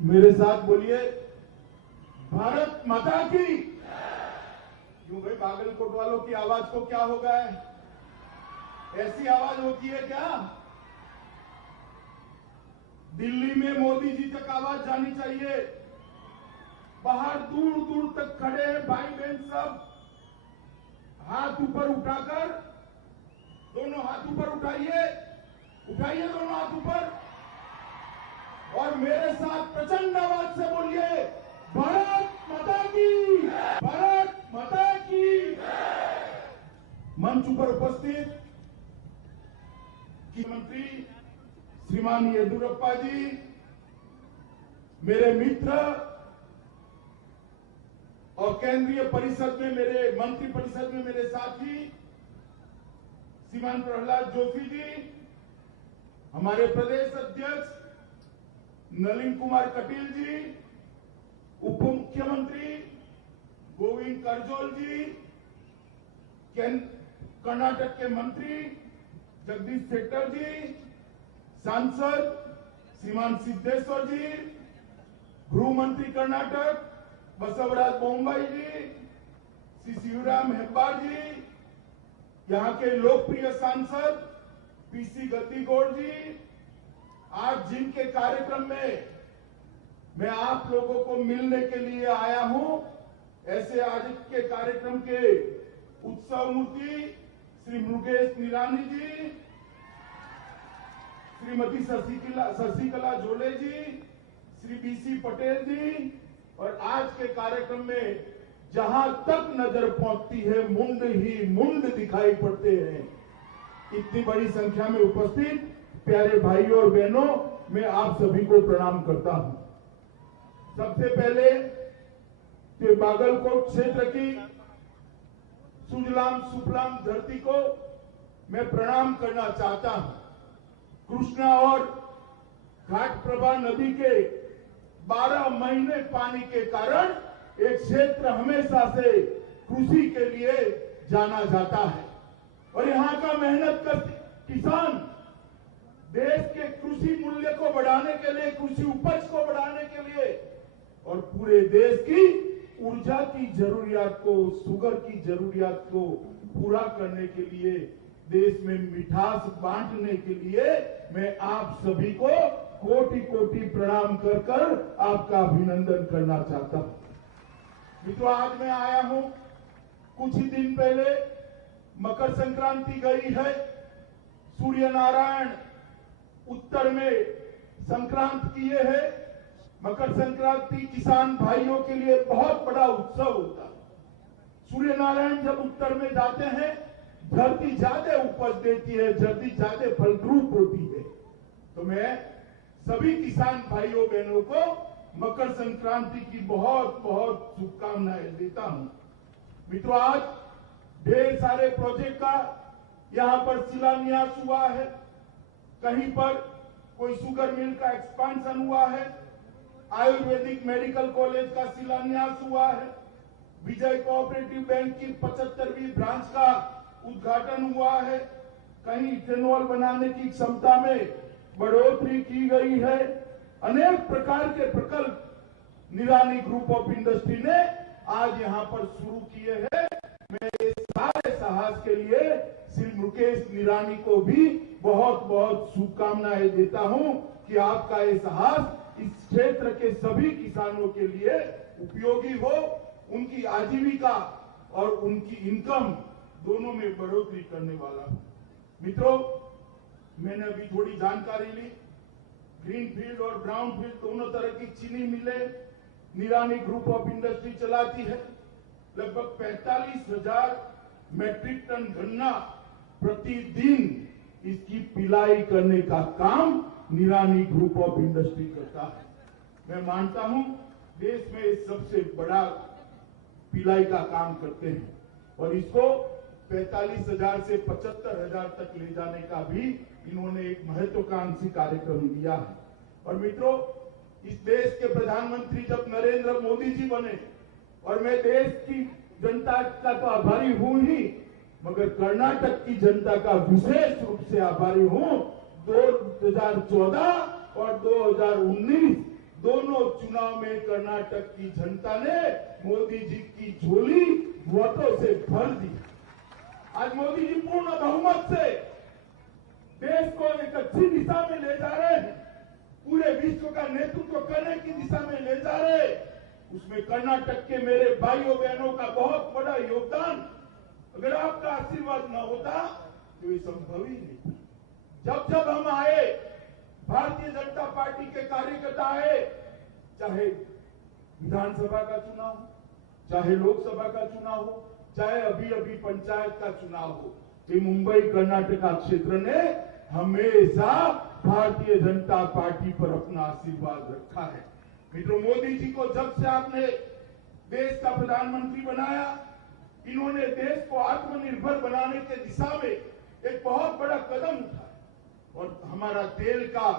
मेरे साथ बोलिए, भारत माता की। क्यों भाई, बागलकोट वालों की आवाज को क्या हो गया है? ऐसी आवाज होती है क्या? दिल्ली में मोदी जी तक आवाज जानी चाहिए। बाहर दूर दूर तक खड़े हैं भाई बहन सब, हाथ ऊपर उठाकर, दोनों हाथ ऊपर उठाइए, उठाइए दोनों हाथ ऊपर और मेरे साथ प्रचंड आवाज से बोलिए, भारत माता की, भारत माता की। मंच पर उपस्थित मुख्यमंत्री श्रीमान येदियुरप्पा जी, मेरे मित्र और केंद्रीय परिषद में मेरे मंत्री परिषद में मेरे साथी श्रीमान प्रहलाद जोशी जी, हमारे प्रदेश अध्यक्ष नलिन कुमार कटील जी, उप मुख्यमंत्री गोविंद करजोल जी, कर्नाटक के मंत्री जगदीश शेट्टर जी, सांसद श्रीमान सिद्धेश्वर जी, गृह मंत्री कर्नाटक बसवराज बोम्बाई जी, श्री शिवराम हेब्बार जी, यहाँ के लोकप्रिय सांसद पीसी गद्दीगौड़ जी, आज जिनके कार्यक्रम में मैं आप लोगों को मिलने के लिए आया हूं, ऐसे आज के कार्यक्रम के उत्सव मूर्ति श्री मुकेश निरानी जी, श्रीमती शशिकला जोले जी, श्री बीसी पटेल जी, और आज के कार्यक्रम में जहां तक नजर पहुंचती है मुंड ही मुंड दिखाई पड़ते हैं। इतनी बड़ी संख्या में उपस्थित प्यारे भाइयों और बहनों, मैं आप सभी को प्रणाम करता हूं। सबसे पहले तो बागलकोट क्षेत्र की सुजलाम सुफलाम धरती को मैं प्रणाम करना चाहता हूं। कृष्णा और घाटप्रभा नदी के 12 महीने पानी के कारण एक क्षेत्र हमेशा से कृषि के लिए जाना जाता है और यहाँ का मेहनत कर किसान देश के कृषि मूल्य को बढ़ाने के लिए, कृषि उपज को बढ़ाने के लिए और पूरे देश की ऊर्जा की जरूरियात को, शुगर की जरूरियात को पूरा करने के लिए, देश में मिठास बांटने के लिए मैं आप सभी को कोटि कोटि प्रणाम कर कर आपका अभिनंदन करना चाहता हूं। मित्रों, आज मैं आया हूं, कुछ ही दिन पहले मकर संक्रांति गई है। सूर्य नारायण उत्तर में संक्रांत किए हैं। मकर संक्रांति किसान भाइयों के लिए बहुत बड़ा उत्सव होता है। सूर्य नारायण जब उत्तर में जाते हैं, धरती ज्यादा उपज देती है, धरती ज्यादा फलद्रुप होती है। तो मैं सभी किसान भाइयों बहनों को मकर संक्रांति की बहुत बहुत शुभकामनाएं देता हूं। मित्रों, आज ढेर सारे प्रोजेक्ट का यहां पर शिलान्यास हुआ है। कहीं पर कोई शुगर मिल का एक्सपांशन हुआ है, आयुर्वेदिक मेडिकल कॉलेज का शिलान्यास हुआ है, विजय कोऑपरेटिव बैंक की 75वीं ब्रांच का उद्घाटन हुआ है, कहीं इथेनॉल बनाने की क्षमता में बढ़ोतरी की गई है। अनेक प्रकार के प्रकल्प निरानी ग्रुप ऑफ इंडस्ट्री ने आज यहां पर शुरू किए हैं। मैं इस सारे साहस के लिए श्री मुकेश निरानी को भी बहुत बहुत शुभकामनाएं देता हूं कि आपका ये साहस इस क्षेत्र के सभी किसानों के लिए उपयोगी हो, उनकी आजीविका और उनकी इनकम दोनों में बढ़ोतरी करने वाला हो। मित्रों, मैंने अभी थोड़ी जानकारी ली। ग्रीन फील्ड और ब्राउन फील्ड दोनों तरह की चीनी मिलें निरानी ग्रुप ऑफ इंडस्ट्री चलाती है। लगभग 45,000 मैट्रिक टन गन्ना प्रतिदिन इसकी पिलाई करने का काम निरानी ग्रुप ऑफ इंडस्ट्री करता है। मैं मानता हूं देश में सबसे बड़ा पिलाई का काम करते हैं और इसको 45,000 से 75,000 तक ले जाने का भी इन्होंने एक महत्वाकांक्षी कार्यक्रम लिया है। और मित्रों, इस देश के प्रधानमंत्री जब नरेंद्र मोदी जी बने, और मैं देश की जनता का तो आभारी हूं ही, मगर कर्नाटक की जनता का विशेष रूप से आभारी हूं। 2014 और 2019 दोनों चुनाव में कर्नाटक की जनता ने मोदी जी की झोली वोटों से भर दी। आज मोदी जी पूर्ण बहुमत से देश को एक अच्छी दिशा में ले जा रहे हैं, पूरे विश्व का नेतृत्व करने की दिशा में ले जा रहे हैं। उसमें कर्नाटक के मेरे भाइयों बहनों का बहुत बड़ा योगदान। अगर आपका आशीर्वाद न होता तो ये संभव ही नहीं। जब जब हम आए, भारतीय जनता पार्टी के कार्यकर्ता आए, चाहे विधानसभा का चुनाव हो, चाहे लोकसभा का चुनाव हो, चाहे अभी अभी पंचायत का चुनाव हो, ये मुंबई कर्नाटका क्षेत्र ने हमेशा भारतीय जनता पार्टी पर अपना आशीर्वाद रखा है। मित्रों, मोदी जी को जब से आपने देश का प्रधानमंत्री बनाया, इन्होंने देश को आत्मनिर्भर बनाने के दिशा में एक बहुत बड़ा कदम उठाया और हमारा तेल का,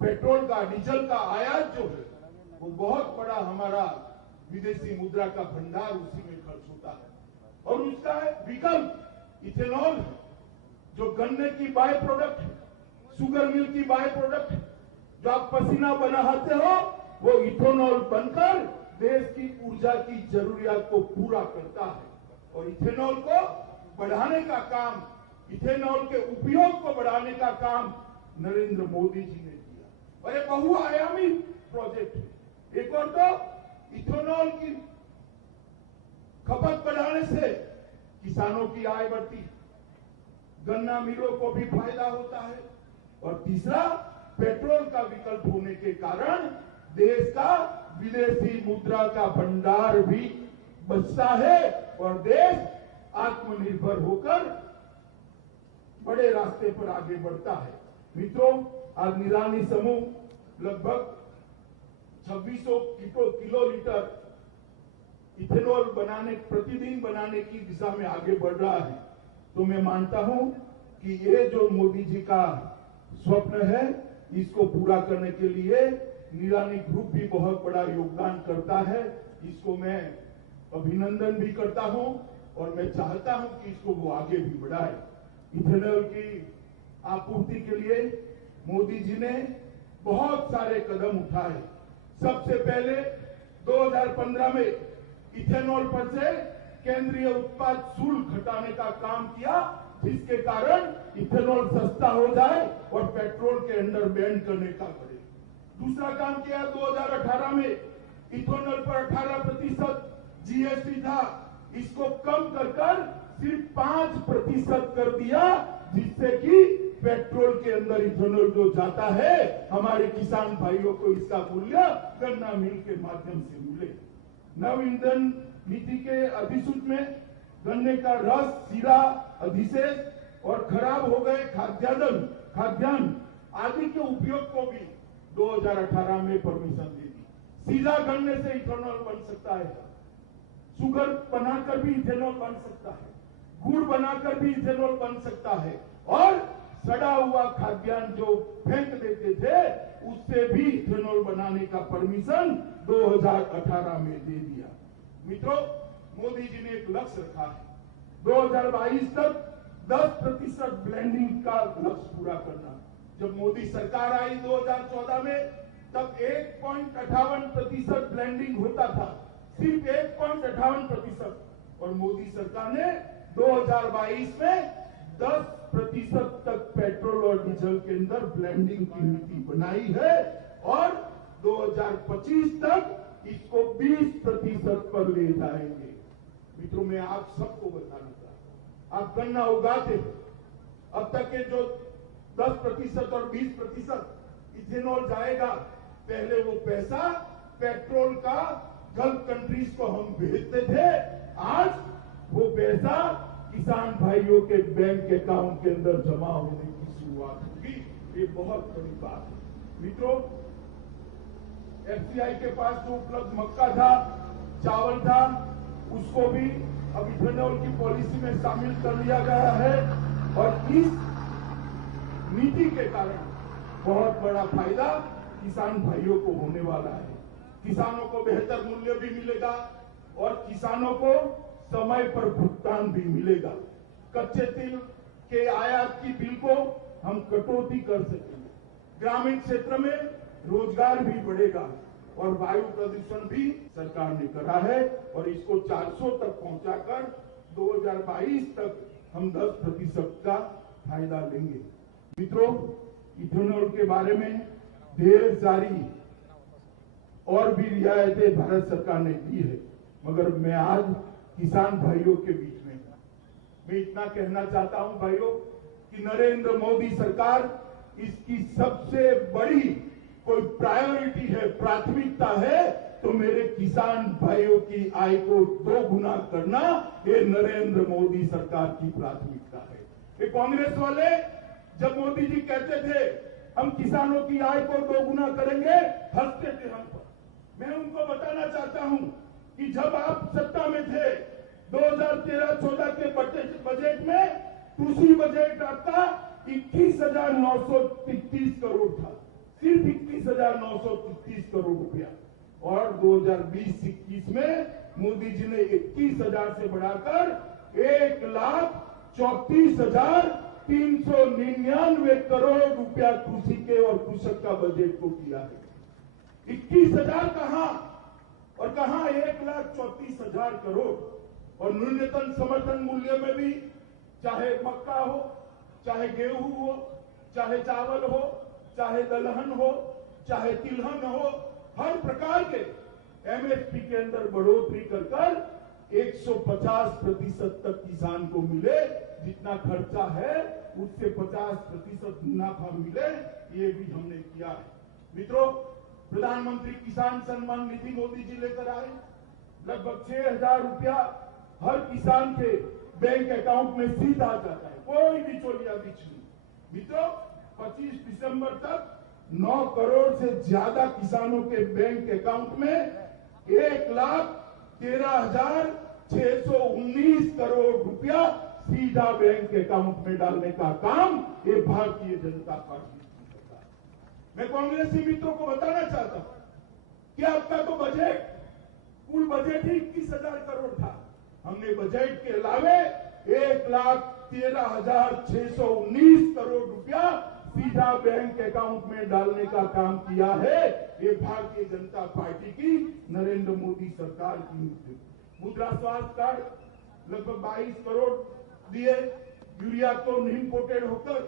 पेट्रोल का, डीजल का आयात जो है वो बहुत बड़ा हमारा विदेशी मुद्रा का भंडार उसी में खर्च होता है। और उसका विकल्प इथेनॉल है, जो गन्ने की बाय प्रोडक्ट है, शुगर मिल की बाय प्रोडक्ट है। जो आप पसीना बनाते हो वो इथेनॉल बनकर देश की ऊर्जा की जरूरियात को पूरा करता है। और इथेनॉल को बढ़ाने का काम, इथेनॉल के उपयोग को बढ़ाने का काम नरेंद्र मोदी जी ने किया। और ये बहुआयामी प्रोजेक्ट है। एक और तो इथेनॉल की खपत बढ़ाने से किसानों की आय बढ़ती है, गन्ना मिलों को भी फायदा होता है, और तीसरा पेट्रोल का विकल्प होने के कारण देश का विदेशी मुद्रा का भंडार भी बचता है और देश आत्मनिर्भर होकर बड़े रास्ते पर आगे बढ़ता है। मित्रों, आज निरानी समूह लगभग 2600 किलोलीटर इथेनॉल प्रतिदिन बनाने की दिशा में आगे बढ़ रहा है। तो मैं मानता हूं कि ये जो मोदी जी का स्वप्न है, इसको पूरा करने के लिए निरानी ग्रुप भी बहुत बड़ा योगदान करता है। इसको मैं अभिनंदन भी करता हूं और मैं चाहता हूं कि इसको वो आगे भी बढ़ाए। इथेनॉल की आपूर्ति के लिए मोदी जी ने बहुत सारे कदम उठाए। सबसे पहले 2015 में इथेनॉल पर से केंद्रीय उत्पाद शुल्क घटाने का काम किया, जिसके कारण इथेनॉल सस्ता हो जाए और पेट्रोल के अंडर बैन करने का करे। दूसरा काम किया 2018 में इथेनॉल पर 18% जीएसटी था, इसको कम कर सिर्फ 5% कर दिया, जिससे कि पेट्रोल के अंदर इथेनॉल जो जाता है हमारे किसान भाइयों को इसका मूल्य गन्ना मिल के माध्यम से मिले। नव ईंधन नीति के अधिसूचना में गन्ने का रस, सीरा, अधिशेष और खराब हो गए खाद्यान्न आदि के उपयोग को भी 2018 में परमिशन दे दी। सीधा गन्ने से इथेनॉल बन सकता है, शुगर बनाकर भी इथेनॉल बन सकता है, गुड़ बनाकर भी इथेनॉल बन सकता है, और सड़ा हुआ खाद्यान्न जो फेंक देते थे उससे भी इथेनॉल बनाने का परमिशन 2018 में दे दिया। मित्रों, मोदी जी ने एक लक्ष्य रखा है, 2022 तक 10% ब्लेंडिंग का लक्ष्य पूरा करना। जब मोदी सरकार आई 2014 में, तब 1.58% ब्लेंडिंग होता था, सिर्फ 1.58%, और मोदी सरकार ने 2022 में 10% तक पेट्रोल और डीजल के अंदर ब्लेंडिंग की नीति बनाई है, और 2025 तक इसको 20% पर ले जाएंगे। मित्रों, मैं आप सबको बताना चाहता हूं, आप गन्ना उगाते हो, अब तक के जो 10% और 20% इथेनॉल जाएगा, पहले वो पैसा पेट्रोल का गल्फ कंट्रीज को हम भेजते थे, आज वो पैसा किसान भाइयों के बैंक अकाउंट के अंदर जमा होने की शुरुआत होगी। ये बहुत बड़ी बात है। मित्रों, एफसीआई के पास जो उपलब्ध मक्का था, चावल था, उसको भी अब इथेनॉल की पॉलिसी में शामिल कर लिया गया है, और इस नीति के कारण बहुत बड़ा फायदा किसान भाइयों को होने वाला है। किसानों को बेहतर मूल्य भी मिलेगा और किसानों को समय पर भुगतान भी मिलेगा। कच्चे तेल के आयात की बिल को हम कटौती कर सकेंगे। ग्रामीण क्षेत्र में रोजगार भी बढ़ेगा और वायु प्रदूषण भी सरकार ने करा है और इसको 400 तक पहुंचाकर 2022 तक हम 10% का फायदा लेंगे। मित्रों, इथेनॉल के बारे में ढेर सारी और भी रियायतें भारत सरकार ने दी है, मगर मैं आज किसान भाइयों के बीच में मैं इतना कहना चाहता हूं भाइयों कि नरेंद्र मोदी सरकार इसकी सबसे बड़ी कोई प्रायोरिटी है, प्राथमिकता है तो मेरे किसान भाइयों की आय को 2 गुना करना, ये नरेंद्र मोदी सरकार की प्राथमिकता है। ये कांग्रेस वाले जब मोदी जी कहते थे हम किसानों की आय को 2 गुना करेंगे, हंसते थे हम पर। मैं उनको बताना चाहता हूं कि जब आप सत्ता में थे 2013-14 के बजट में कृषि बजट आपका 21,933 करोड़ था, सिर्फ 21,933 करोड़ रुपया, और 2020-21 में मोदी जी ने 21,000 से बढ़ाकर 1,34,399 करोड़ रुपया कृषि के और कृषक का बजट को किया है। 21,000 कहां और कहां 1,34,000 करोड़। और न्यूनतम समर्थन मूल्य में भी चाहे मक्का हो, चाहे गेहूं हो, चाहे चावल हो, चाहे दलहन हो, चाहे तिलहन हो, हर प्रकार के एमएसपी के अंदर बढ़ोतरी कर 150% तक किसान को मिले, जितना खर्चा है उससे 50% मुनाफा मिले, ये भी हमने किया है। मित्रों, प्रधानमंत्री किसान सम्मान निधि मोदी जी लेकर आए, लगभग 6,000 रुपया हर किसान के बैंक अकाउंट में सीधा जाता है, कोई बिचौलिया बीच नहीं। मित्रों, 25 दिसंबर तक 9 करोड़ से ज्यादा किसानों के बैंक अकाउंट में 1,13,619 करोड़ रुपया सीधा बैंक अकाउंट में डालने का काम ये भारतीय जनता पार्टी की सरकार। मैं कांग्रेसी मित्रों को बताना चाहता हूं कि आपका तो बजट, कुल बजट ही 21,000 करोड़ था। हमने बजट के अलावे 1,13,619 करोड़ रुपया सीधा बैंक अकाउंट में डालने का काम किया है। ये भारतीय जनता पार्टी की, नरेंद्र मोदी सरकार की नीति। मुद्रा स्वास्थ्य कार्ड लगभग 22 करोड़ दिए, यूरिया तो इम्पोर्टेड होकर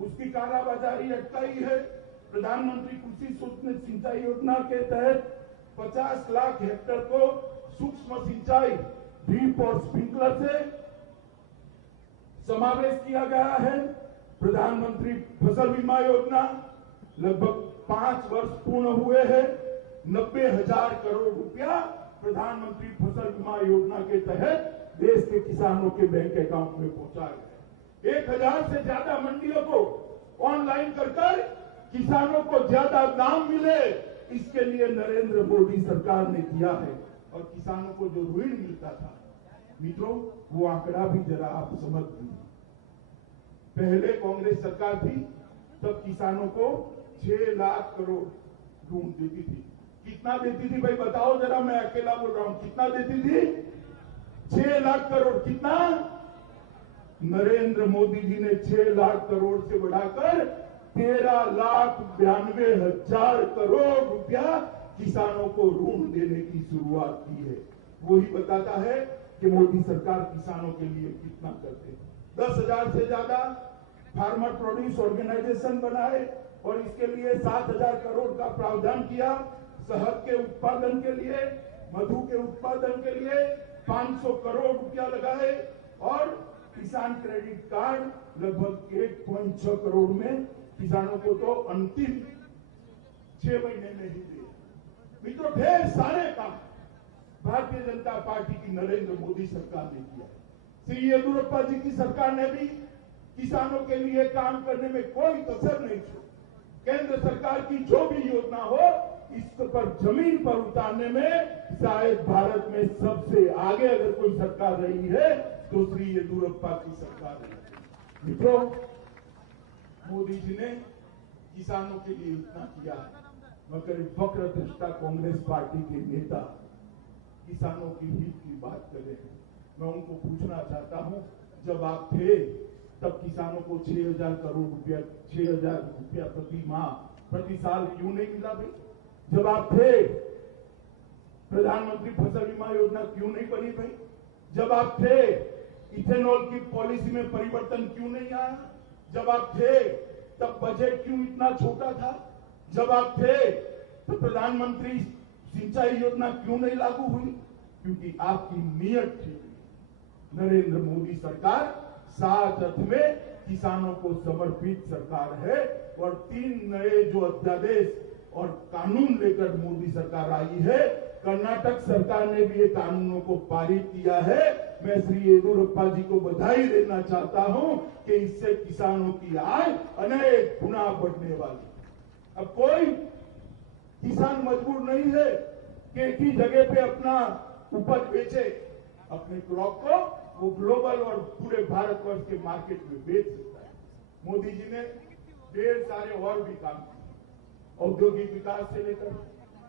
उसकी कालाबाजारी अटकाई है। प्रधानमंत्री कृषि सूक्ष्म सिंचाई योजना के तहत 50 लाख हेक्टेयर को सूक्ष्म सिंचाई ड्रिप और स्प्रिंकलर से समावेश किया गया है। प्रधानमंत्री फसल बीमा योजना लगभग 5 वर्ष पूर्ण हुए हैं, 90,000 करोड़ रुपया प्रधानमंत्री फसल बीमा योजना के तहत देश के किसानों के बैंक अकाउंट में पहुंचाया गया। 1,000 से ज्यादा मंडियों को ऑनलाइन कर किसानों को ज्यादा दाम मिले, इसके लिए नरेंद्र मोदी सरकार ने किया है। और किसानों को जो ऋण मिलता था, मित्रों, वो आंकड़ा भी जरा आप समझ लीजिए। पहले कांग्रेस सरकार थी तब किसानों को 6 लाख करोड़ ऋण देती थी। कितना देती थी भाई बताओ जरा, मैं अकेला बोल रहा हूं, कितना देती थी? 6 लाख करोड़। कितना? नरेंद्र मोदी जी ने 6 लाख करोड़ से बढ़ाकर 13,92,000 करोड़ रुपया किसानों को ऋण देने की शुरुआत की है। वही बताता है कि मोदी सरकार किसानों के लिए कितना करते हैं। 10,000 से ज्यादा फार्मर प्रोड्यूस ऑर्गेनाइजेशन बनाए और इसके लिए 7,000 करोड़ का प्रावधान किया। शहद के उत्पादन के लिए, मधु के उत्पादन के लिए 500 करोड़ रुपया लगाए और किसान क्रेडिट कार्ड लगभग 1.6 करोड़ में किसानों को तो अंतिम 6 महीने में ही दिए। मित्रों, ढेर सारे काम भारतीय जनता पार्टी की नरेंद्र मोदी सरकार ने किया। श्री येदियुरप्पा जी की सरकार ने भी किसानों के लिए काम करने में कोई कसर नहीं छोड़ी। केंद्र सरकार की जो भी योजना हो, इस पर जमीन पर उतारने में शायद भारत में सबसे आगे अगर कोई सरकार रही है तो श्री येदियुरप्पा की सरकार है। मित्रों, मोदी जी ने किसानों के लिए इतना किया, मगर वक्र दृष्टा कांग्रेस पार्टी के नेता किसानों की हित की बात कर रहे हैं। मैं उनको पूछना चाहता हूं, जब आप थे तब किसानों को 6,000 करोड़ रुपया, 6,000 रुपया प्रति माह प्रति साल क्यों नहीं मिला भाई? जब आप थे प्रधानमंत्री फसल बीमा योजना क्यों नहीं बनी भाई? जब आप थे इथेनॉल की पॉलिसी में परिवर्तन क्यों नहीं आया? जब आप थे तब बजट क्यों इतना छोटा था? जब आप थे तो प्रधानमंत्री सिंचाई योजना क्यों नहीं लागू हुई? क्योंकि आपकी नीयत ठीक नहीं। नरेंद्र मोदी सरकार सात अर्थ में किसानों को समर्पित सरकार है और 3 नए जो अध्यादेश और कानून लेकर मोदी सरकार आई है, कर्नाटक सरकार ने भी ये कानूनों को पारित किया है। मैं श्री येदियुरप्पा जी को बधाई देना चाहता हूं कि इससे किसानों की आय अनेक गुना बढ़ने वाली। अब कोई किसान मजबूर नहीं है कि एक ही जगह पे अपना उपज बेचे, अपने क्रॉप को वो ग्लोबल और पूरे भारतवर्ष के मार्केट में बेच सकता है। मोदी जी ने ढेर सारे और भी काम किए, औद्योगिक विकास से लेकर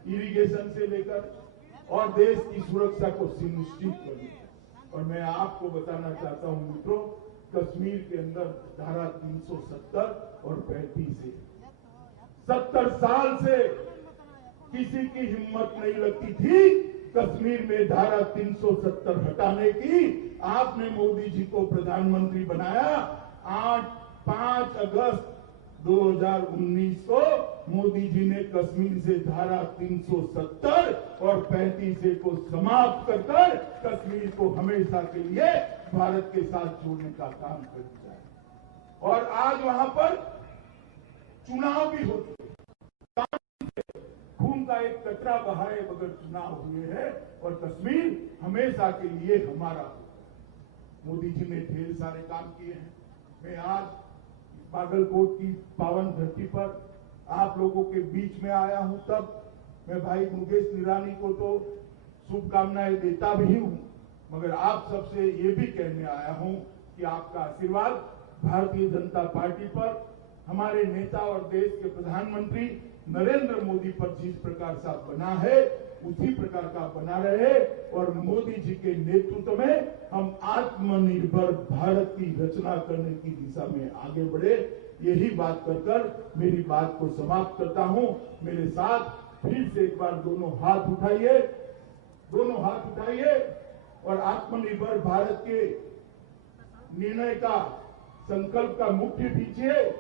इरिगेशन से लेकर और देश की सुरक्षा को सुनिश्चित करने। और मैं आपको बताना चाहता हूं मित्रों, कश्मीर के अंदर धारा 370 और 35 से 70 साल से किसी की हिम्मत नहीं लगती थी कश्मीर में धारा 370 हटाने की। आपने मोदी जी को प्रधानमंत्री बनाया। 5 अगस्त 2019 को मोदी जी ने कश्मीर से धारा 370 और 35 को समाप्त कर कश्मीर को हमेशा के लिए भारत के साथ जोड़ने का काम कर दिया है। और आज वहां पर चुनाव भी होते हैं, खून का एक कतरा बहाए बगैर चुनाव हुए हैं और कश्मीर हमेशा के लिए हमारा होगा। मोदी जी ने ढेर सारे काम किए हैं। मैं आज बागलकोट की पावन धरती पर आप लोगों के बीच में आया हूं, तब मैं भाई मुकेश निरानी को तो शुभकामनाएं देता भी हूं, मगर आप सबसे ये भी कहने आया हूं कि आपका आशीर्वाद भारतीय जनता पार्टी पर, हमारे नेता और देश के प्रधानमंत्री नरेंद्र मोदी पर जिस प्रकार से बना है उसी प्रकार का बना रहे और मोदी जी के नेतृत्व में हम आत्मनिर्भर भारत की रचना करने की दिशा में आगे बढ़े। यही बात कर मेरी बात को समाप्त करता हूं। मेरे साथ फिर से एक बार दोनों हाथ उठाइए और आत्मनिर्भर भारत के निर्णय का, संकल्प का मुट्ठी दीजिए।